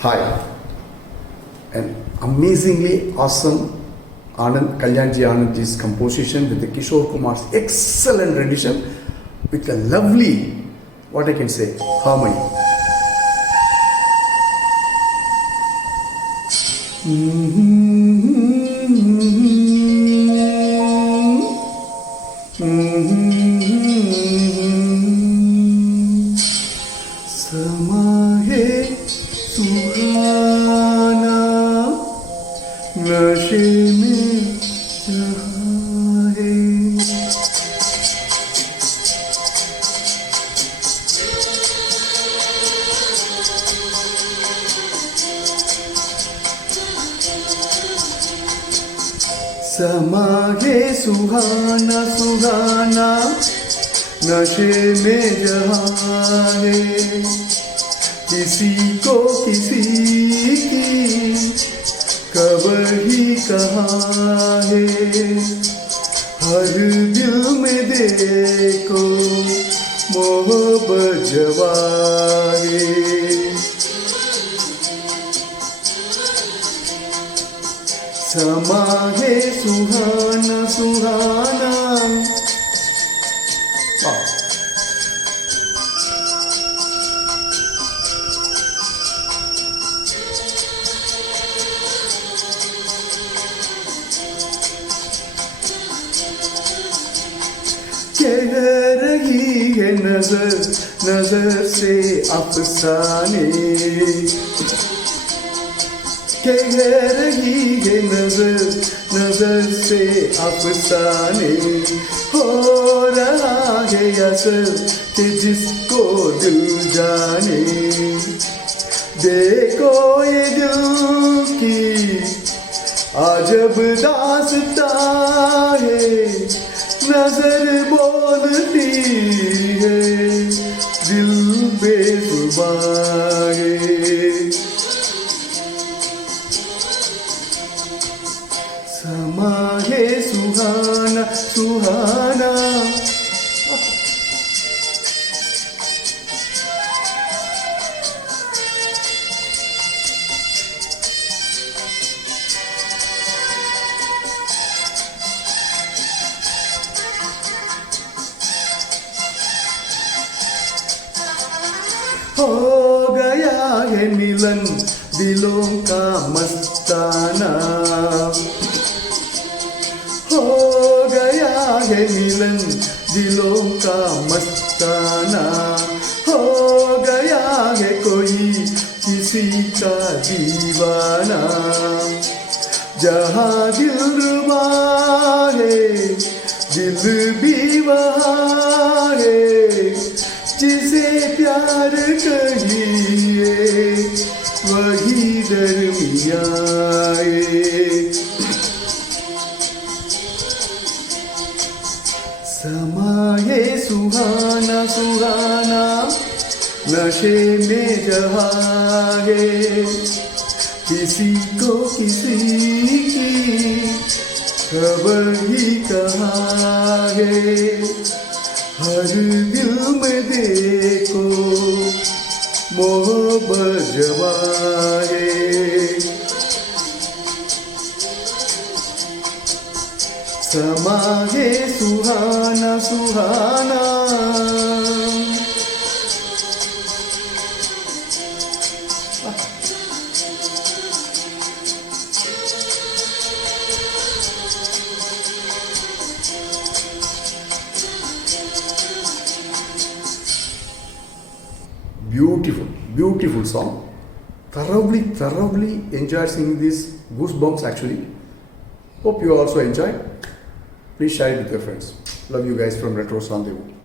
Hi, an amazingly awesome Kalyanji Anandji's composition with the Kishore Kumar's excellent rendition with a lovely, what I can say, harmony. समा है सुहाना नशे में जहाँ है समा है सुहाना सुहाना नशे में जहाँ है किसी को किसी की खबर ही कहाँ है हर दिल में देखो मोहब्बत जवा है समा है सुहाना सुहाना कह रही है नजर नजर से अफसाने कह रही है नजर नजर से अफसाने हो रहा है असर कि जिसको दिल जाने देखो ये दिल की अजब दास्तां है नजर बोलती है दिल बेजुबान है समा है सुहाना सुहाना हो गया है मिलन दिलों का मस्ताना हो गया है मिलन दिलों का मस्ताना हो गया है कोई किसी का दीवाना जहाँ दिल रुबा है दिल भी वहाँ है जिसे प्यार कहिए वही दरमिया समा है सुहाना सुहाना नशे में जहाँ है किसी को किसी की खबर ही कहाँ है हर दिल में देखो मोहब्बत जवा है समा है सुहाना सुहाना beautiful song. Thoroughly enjoyed singing this. Goosebumps actually. Hope you also enjoyed. Please share it with your friends. Love you guys from Retro Rendezvous.